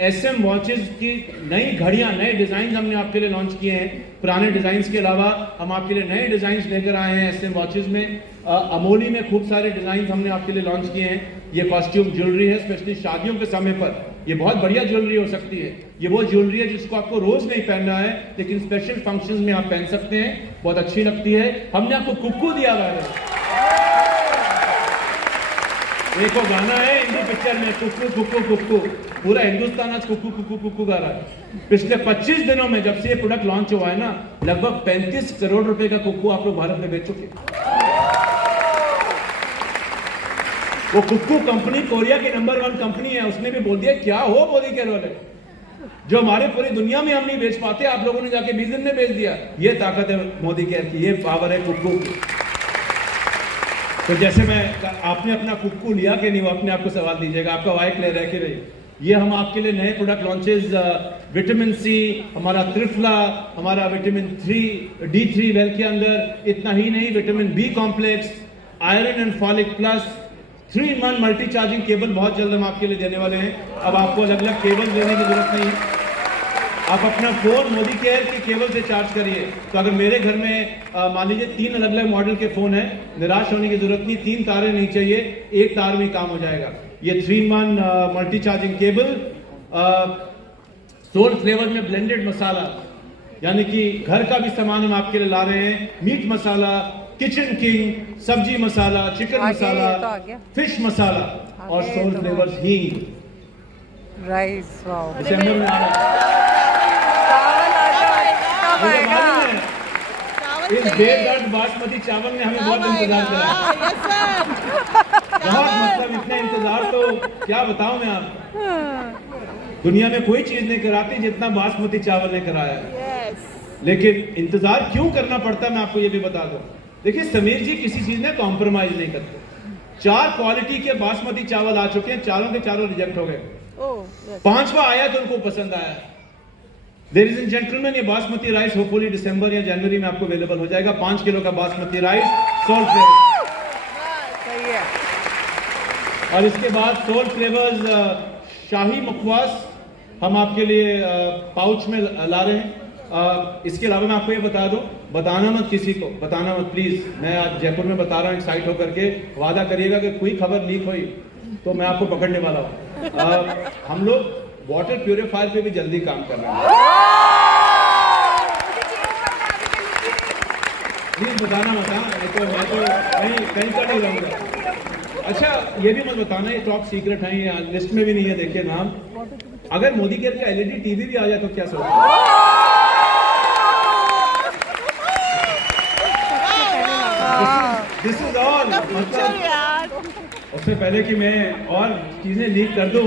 SM वॉचेस की नई घड़ियां, नए डिजाइन हमने आपके लिए लॉन्च किए हैं। पुराने डिजाइन के अलावा हम आपके लिए नए डिजाइन लेकर आए हैं SM वॉचेस में। अमोली में खूब सारे डिजाइन हमने आपके लिए लॉन्च किए हैं। ये कॉस्ट्यूम ज्वेलरी है, स्पेशली शादियों के समय पर ये बहुत बढ़िया ज्वेलरी हो सकती है। ये वो ज्वेलरी है जिसको आपको रोज नहीं पहनना है, लेकिन स्पेशल फंक्शंस में आप पहन सकते हैं, बहुत अच्छी लगती है। हमने आपको कुक्कू दिया हुआ है। एक वो गाना है हिंदी पिक्चर में, कुक्कू कुक्कू कुक्कू, पूरा हिंदुस्तान आज कुक्कू कुक्कू कुक्कू गा रहा है। पिछले 25 दिनों में जब से ये प्रोडक्ट लॉन्च हुआ है ना, लगभग 35 करोड़ रुपए का कुक्कू आप लोग भारत में बेच चुके हैं। वो कुक्कू कंपनी कोरिया की नंबर 1 कंपनी है, उसने भी बोल दिया क्या हो मोदी केयर वाले, जो हमारे पूरी दुनिया में हम नहीं बेच पाते, आप लोगों ने जाके 20 दिन में बेच दिया। ये ताकत है मोदी केयर की, ये पावर है कुक्कू की। तो जैसे आपने अपना कुक्कू लिया कि नहीं, वो अपने आप को सवाल दीजिएगा, आपका वाई क्लियर है कि नहीं। ये हम आपके लिए नए प्रोडक्ट लॉन्चेस, विटामिन C, हमारा त्रिफला, हमारा विटामिन D3 वेल के अंदर। इतना ही नहीं, vitamin B complex, iron and folic plus, 3-in-1 multi charging cable बहुत जल्द हम आपके लिए देने वाले हैं। अब आपको अलग अलग केबल लेने की जरूरत नहीं, आप अपना फोन मोदी केयर के केबल से चार्ज करिए। तो अगर मेरे घर में मान लीजिए 3 अलग अलग मॉडल के फोन हैं, निराश होने की जरूरत नहीं, 3 तारें नहीं चाहिए, 1 तार में काम हो जाएगा। ये 3-in-1 multi charging cable, soul flavour में ब्लेंडेड मसाला, यानी कि घर का भी सामान हम आपके लिए ला रहे हैं। मीट मसाला, किचन किंग, सब्जी मसाला, चिकन मसाला, फिश मसाला और सोल फ्लेवर्स हींग। राइस, वाओ, दिसंबर में आ रहा है। इस बेदर्द बासमती चावल ने हमें बहुत इंतजार कराया। बहुत, मतलब इतना इंतजार तो क्या बताऊं मैं आपको। दुनिया में कोई चीज नहीं कराती जितना बासमती चावल ने कराया है। लेकिन इंतजार क्यों करना पड़ता है मैं आपको ये भी बता दूं। देखिए समीर जी किसी चीज में कॉम्प्रोमाइज नहीं करते। 4 क्वालिटी के बासमती चावल आ चुके हैं, चारों के चारों रिजेक्ट हो गए। 5वां आया तो उनको पसंद आया। लेडीज एंड जेंटलमैन, ये बासमती राइस होपफुली दिसंबर या जनवरी में आपको अवेलेबल हो जाएगा। 5 किलो का बासमती राइस, सोल फ्लेवर। सही है। और इसके बाद सोल फ्लेवर्स शाही मुखवास हम आपके लिए पाउच में ला रहे हैं। इसके अलावा मैं आपको ये बता दूं, बताना मत किसी को, बताना मत प्लीज। मैं आज जयपुर में बता रहा हूँ, एक्साइट होकर के। वादा करिएगा कि कोई खबर लीक हुई तो मैं आपको पकड़ने वाला हूँ। हम लोग वाटर प्यूरिफायर पे भी जल्दी काम कर रहे हैं। प्लीज बताना मत, मैं तो कहीं का नहीं रहूंगा। अच्छा ये भी मत बताना, ये टॉप सीक्रेट है, ये लिस्ट में भी नहीं है। देखिए नाम, अगर मोदी केयर का एलईडी टीवी भी आ जाए तो क्या सोचें। This is all. मतलब उससे पहले कि मैं और चीजें लीक कर दूं,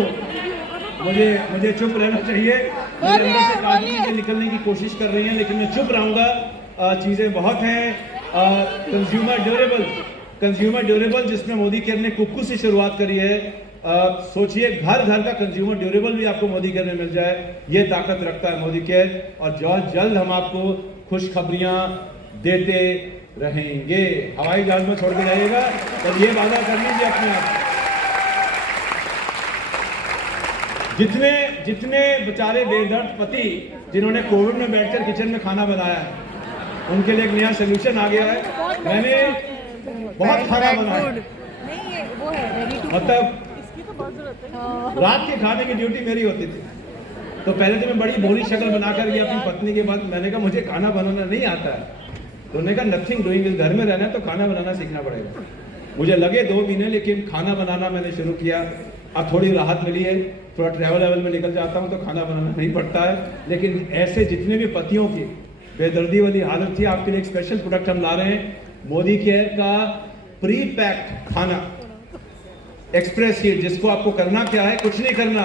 मुझे चुप रहना चाहिए। मेरे अंदर से काफी चीजें निकलने की कोशिश कर रही हैं, लेकिन मैं चुप रहूंगा। चीजें बहुत हैं। कंज्यूमर ड्यूरेबल जिसमें मोदी केयर ने कुक्कू से शुरुआत करी है। सोचिए घर घर का कंज्यूमर ड्यूरेबल भी आपको मोदी केयर में मिल जाए, ये ताकत रखता है मोदी केयर। और जल्द हम आपको खुशखबरियां देते रहेंगे। हवाई जहाज में छोड़ के जाइएगा और ये वादा कर लीजिए अपने आप। जितने बेचारे बेदर्द पति जिन्होंने कोविड में बैठकर किचन में खाना बनाया है, उनके लिए एक नया सोल्यूशन आ गया है। मैंने बहुत खाना बनाया, मतलब रात के खाने की ड्यूटी मेरी होती थी। तो पहले तो मैं बड़ी भोली शक्ल बनाकर ये अपनी पत्नी के बाद मैंने कहा मुझे खाना बनाना नहीं आता है। तो उन्होंने कहा नथिंग डूइंग, इस घर में रहना है तो खाना बनाना सीखना पड़ेगा। मुझे लगे 2 महीने, लेकिन खाना बनाना मैंने शुरू किया। अब थोड़ी राहत मिली है, थोड़ा ट्रैवल लेवल में निकल जाता हूँ तो खाना बनाना नहीं पड़ता है। लेकिन ऐसे जितने भी पतियों की बेदर्दी वाली हालत थी, आपके लिए एक स्पेशल प्रोडक्ट हम ला रहे हैं। मोदी केयर का प्री पैक्ड खाना एक्सप्रेस हीट, जिसको आपको करना क्या है, कुछ नहीं करना।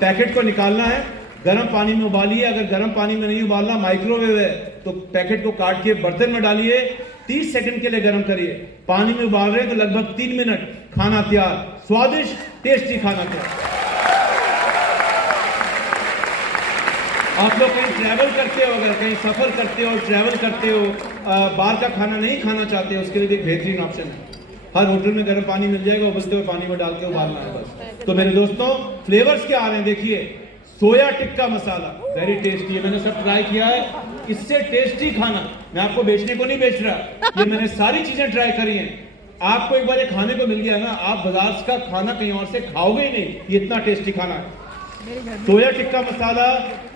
पैकेट को निकालना है, गर्म पानी में उबालिए। अगर गर्म पानी में नहीं उबालना, माइक्रोवेव है, तो पैकेट को काट के बर्तन में डालिए, 30 सेकंड के लिए गर्म करिए। पानी में उबाल रहे हैं तो लगभग 3 मिनट, खाना तैयार, स्वादिष्ट टेस्टी खाना तैयार। आप लोग कहीं ट्रैवल करते हो, अगर कहीं सफर करते हो, ट्रैवल करते हो, बाहर का खाना नहीं खाना चाहते हो, उसके लिए एक बेहतरीन ऑप्शन है। हर होटल में गर्म पानी मिल जाएगा, उबलते हुए पानी में डाल के उबालना है बस। तो मेरे दोस्तों फ्लेवर्स क्या आ रहे हैं देखिए। सोया टिक्का मसाला, वेरी टेस्टी है, मैंने सब ट्राई किया है। इससे टेस्टी खाना, मैं आपको बेचने को नहीं बेच रहा, ये मैंने सारी चीजें ट्राई करी हैं। आपको एक बार ये खाने को मिल गया ना, आप बाजार का खाना कहीं और से खाओगे ही नहीं, ये इतना टेस्टी खाना है। सोया टिक्का मसाला,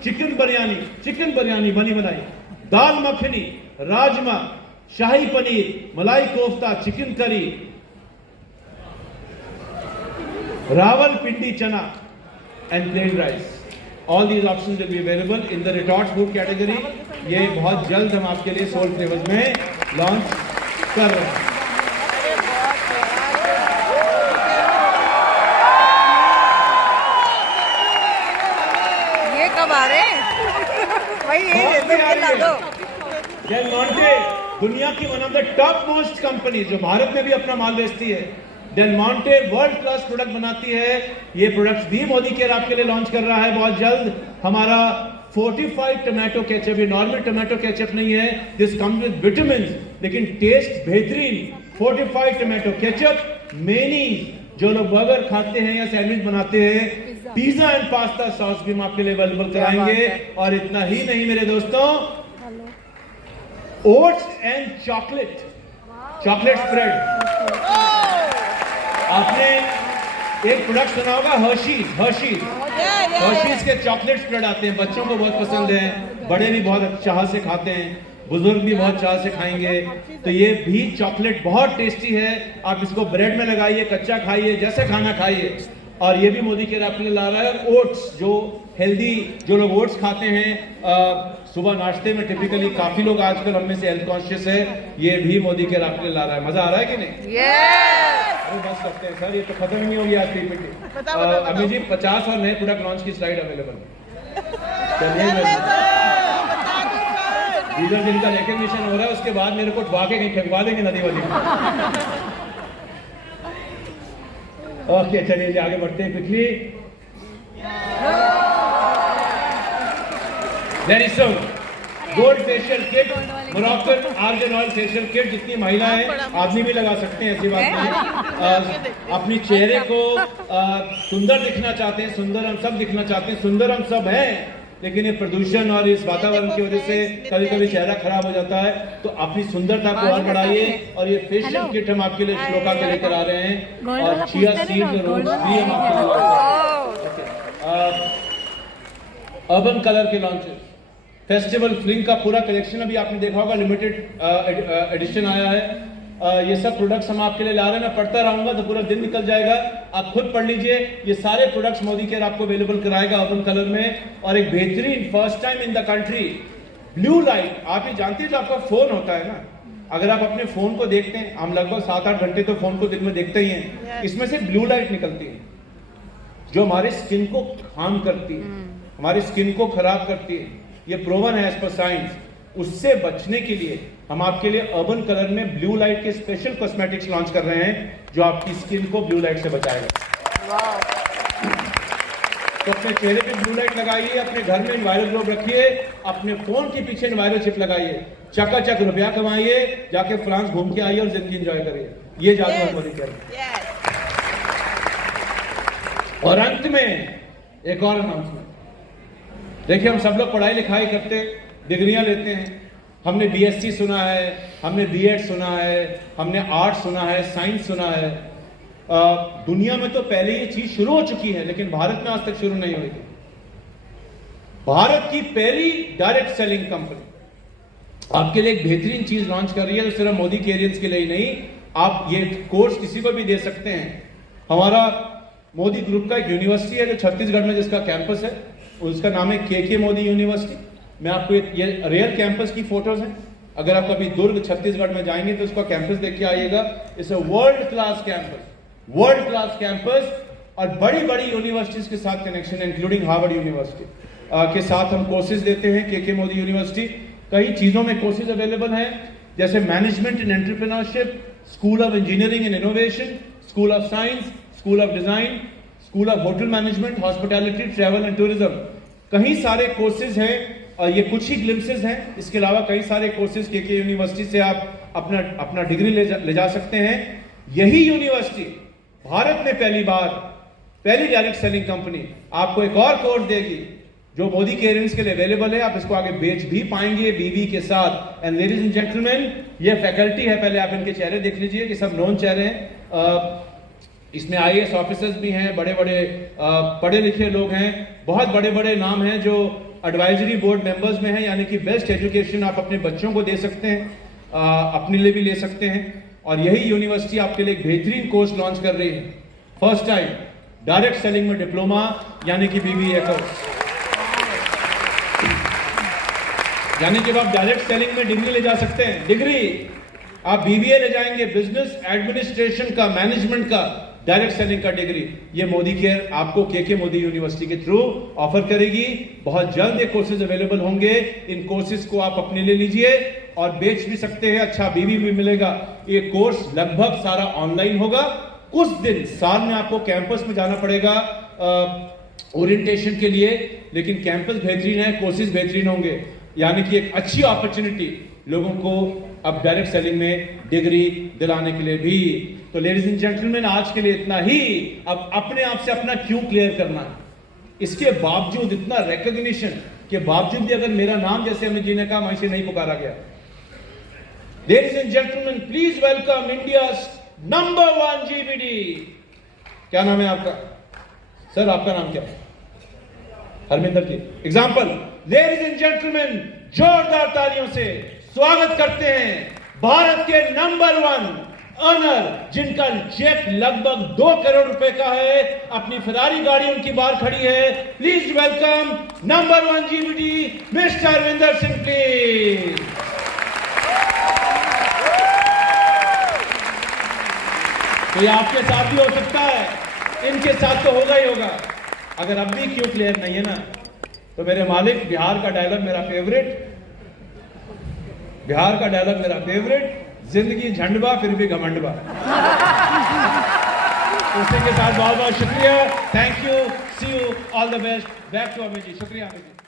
चिकन बिरयानी बनी बनाई, दाल मखनी, राजमा, शाही पनीर, मलाई कोफ्ता, चिकन करी, रावल पिंडी चना and plain rice. All these options will be available in the retort food category. ये बहुत जल्द हम आपके लिए सोल फ्लेवर्स में लॉन्च कर रहे हैं। ये कब आ रहे हैं? भाई ये ला दो। डेल मॉन्टे दुनिया की one of the top most company, जो भारत में भी अपना माल बेचती है। Del Monte world class product बनाती है। ये प्रोडक्ट्स भी मोदी केयर आपके लिए लॉन्च कर रहा है बहुत जल्द। हमारा फोर्टिफाइड टोमेटो केचप, ये नॉर्मल टोमेटो केचप नहीं है, दिस कम्स विद विटामिन, लेकिन टेस्ट बेहतरीन। फोर्टिफाइड टोमेटो केचप, मेनीज, जो लोग बर्गर खाते हैं या सैंडविच बनाते हैं, पिज्जा एंड पास्ता सॉस भी हम आपके लिए अवेलेबल कराएंगे। और इतना ही नहीं मेरे दोस्तों, ओट्स एंड चॉकलेट स्प्रेड। आपने एक प्रोडक्ट सुना होगा हर्शीज के चॉकलेट स्प्रेड आते हैं, बच्चों को बहुत पसंद है, बड़े भी बहुत चाह से खाते हैं, बुजुर्ग भी बहुत चाह से खाएंगे। तो ये भी चॉकलेट बहुत टेस्टी है, आप इसको ब्रेड में लगाइए, कच्चा खाइए, जैसे खाना खाइए। और ये भी मोदी केयर आपके लिए ला रहा है ओट्स, जो हेल्दी, जो लोग ओट्स खाते हैं सुबह नाश्ते में, टिपिकली काफी लोग आजकल हम में से हेल्थ कॉन्शियस है, ये भी मोदी केयर आपके लिए ला रहा है। मजा आ रहा है कि नहीं? अरे बस करते हैं सर, ये तो खत्म नहीं होगी आज पीपीटी। अभी जी 50 और नए प्रोडक्ट लॉन्च की स्लाइड अवेलेबल है। डीलर जिनका रिकग्निशन हो रहा है उसके बाद मेरे को ठुआ के कहीं फेंकवा देंगे नदी वाली। ओके चलिए आगे बढ़ते हैं quickly. Very soon gold facial kit, Moroccan argan oil facial kit, जितनी महिलाएं आदमी भी लगा सकते हैं, ऐसी बात नहीं। अपनी चेहरे को सुंदर दिखना चाहते हैं, सुंदर हम सब दिखना चाहते हैं, सुंदर हम सब हैं, लेकिन ये प्रदूषण और इस वातावरण की वजह से कभी कभी चेहरा खराब हो जाता है। तो अपनी सुंदरता को और बढ़ाइए, और ये फेशियल किट हम आपके लिए श्लोका के लेकर आ रहे हैं, और चिया सीड्स और ओट्स भी हम आपके लिए। अर्बन कलर के लॉन्चेस, फेस्टिवल फ्लिंग का पूरा कलेक्शन अभी आपने देखा होगा, लिमिटेड एडिशन आया है। ये सब प्रोडक्ट्स हम आपके लिए ला रहे हैं, मैं पढ़ता रहूंगा तो पूरा दिन निकल जाएगा, आप खुद पढ़ लीजिए। ये सारे प्रोडक्ट्स मोदी केयर आपको अवेलेबल कराएगा अर्बन कलर में। और एक बेहतरीन first time in the country blue light, आप ये जानते हैं जो आपका फोन होता है ना, अगर आप अपने फोन को देखते हैं, हम लगभग 7-8 घंटे तो फोन को दिन में देखते ही हैं, इसमें से ब्लू लाइट निकलती है जो हमारे स्किन को हार्म करती है, हमारी स्किन को खराब करती है, ये प्रूवन है एज पर साइंस। उससे बचने के लिए हम आपके लिए अर्बन कलर में ब्लू लाइट के स्पेशल कॉस्मेटिक्स लॉन्च कर रहे हैं, जो आपकी स्किन को ब्लू लाइट से बचाएगा। तो अपने चेहरे पे ब्लू लाइट लगाइए, अपने घर में इन्वायरल ग्लोब रखिए, अपने फोन के पीछे इन्वायरल चिप लगाइए, चकाचक रुपया कमाइए, जाके फ्रांस घूम के आइए और जिंदगी एंजॉय करिए। ये जादू है मोदी केयर। और अंत में एक और अनाउंसमेंट, देखिए हम सब लोग पढ़ाई लिखाई करते, डिग्रियां लेते हैं, हमने बीएससी सुना है, हमने बीएड सुना है, हमने आर्ट सुना है, साइंस सुना है। दुनिया में तो पहले ये चीज शुरू हो चुकी है, लेकिन भारत में आज तक शुरू नहीं हुई थी। भारत की पहली डायरेक्ट सेलिंग कंपनी आपके लिए एक बेहतरीन चीज लॉन्च कर रही है, जो सिर्फ मोदी केरियंस के लिए ही नहीं, आप ये कोर्स किसी को भी दे सकते हैं। हमारा मोदी ग्रुप का एक यूनिवर्सिटी है जो छत्तीसगढ़ में, जिसका कैंपस है, उसका नाम है के मोदी यूनिवर्सिटी। मैं आपको ये रियल कैंपस की फोटोज हैं, अगर आप कभी दुर्ग छत्तीसगढ़ में जाएंगे तो उसका कैंपस देख के आइएगा। It's a world class campus, और बड़ी बड़ी यूनिवर्सिटीज के साथ कनेक्शन है, इंक्लूडिंग हार्वर्ड यूनिवर्सिटी के साथ हम कोर्सेज देते हैं। के मोदी यूनिवर्सिटी कई चीजों में कोर्सेज अवेलेबल हैं, जैसे management in entrepreneurship, school of engineering and innovation, school of science, school of design, school of hotel management, hospitality, travel and tourism. कई सारे कोर्सेज हैं, और ये कुछ ही ग्लिम्सेस हैं, इसके अलावा कई सारे कोर्सेज के यूनिवर्सिटी से आप अपना डिग्री ले जा सकते हैं। यही यूनिवर्सिटी भारत में पहली डायरेक्ट सेलिंग कंपनी आपको एक और कोर्स देगी, जो मोदी केयर्स के लिए अवेलेबल है, आप इसको आगे बेच भी पाएंगे बीवी के साथ। एंड लेडीज एंड जेंटलमैन, ये फैकल्टी है, पहले आप इनके चेहरे देख लीजिए कि सब नॉन चेहरे हैं। इसमें आईएएस ऑफिसर्स भी हैं, बड़े बड़े पढ़े लिखे लोग हैं, बहुत बड़े बड़े नाम हैं जो एडवाइजरी बोर्ड मेंबर्स में हैं, यानी कि बेस्ट एजुकेशन आप अपने बच्चों को दे सकते हैं, अपने लिए भी ले सकते हैं। और यही यूनिवर्सिटी आपके लिए एक बेहतरीन कोर्स लॉन्च कर रही है, फर्स्ट टाइम डायरेक्ट सेलिंग में डिप्लोमा, यानी कि बीबीए कोर्स। यानी कि आप डायरेक्ट सेलिंग में डिग्री ले जा सकते हैं, डिग्री आप बीबीए ले जाएंगे, बिजनेस एडमिनिस्ट्रेशन का, मैनेजमेंट का, डायरेक्ट सेलिंग का डिग्री, ये मोदी केयर आपको के मोदी यूनिवर्सिटी के थ्रू ऑफर करेगी। बहुत जल्द ये कोर्सेज अवेलेबल होंगे, इन कोर्सेज को आप अपने ले लीजिए और बेच भी सकते हैं, अच्छा बीवी भी मिलेगा। ये कोर्स लगभग सारा ऑनलाइन होगा, कुछ दिन साल में आपको कैंपस में जाना पड़ेगा ओरिएंटेशन के लिए, लेकिन कैंपस बेहतरीन है, कोर्सेज बेहतरीन होंगे, यानी कि एक अच्छी अपॉर्चुनिटी लोगों को अब डायरेक्ट सेलिंग में डिग्री दिलाने के लिए भी। तो लेडीज एंड जेंटलमैन, आज के लिए इतना ही। अब अपने आप से अपना क्यों क्लियर करना है, इसके बावजूद, इतना रिकॉग्निशन के बावजूद भी अगर मेरा नाम, जैसे अमित जी ने कहा, वहीं से नहीं पुकारा गया। Ladies and gentleman, please welcome India number 1 GBD, क्या नाम है आपका? सर आपका नाम क्या है? हरमिंदर जी। एग्जाम्पल, लेडीज एंड जेंटलमैन, जोरदार तालियों से स्वागत करते हैं भारत के नंबर 1 अर्नर, जिनका चेक लगभग 2 करोड़ रुपए का है, अपनी फरारी गाड़ी उनकी बाहर खड़ी है। Please welcome number 1 GBT mister Vinder Singh please. तो ये आपके साथ भी हो सकता है, इनके साथ तो होगा ही होगा। अगर अब भी क्यों क्लियर नहीं है ना, तो मेरे मालिक, बिहार का डायलॉग मेरा फेवरेट, बिहार का डायलॉग मेरा फेवरेट, जिंदगी झंडवा फिर भी घमंडवा। उसी के साथ बहुत बहुत शुक्रिया, thank you, see you, all the best, back to Amit ji. शुक्रिया अमित जी।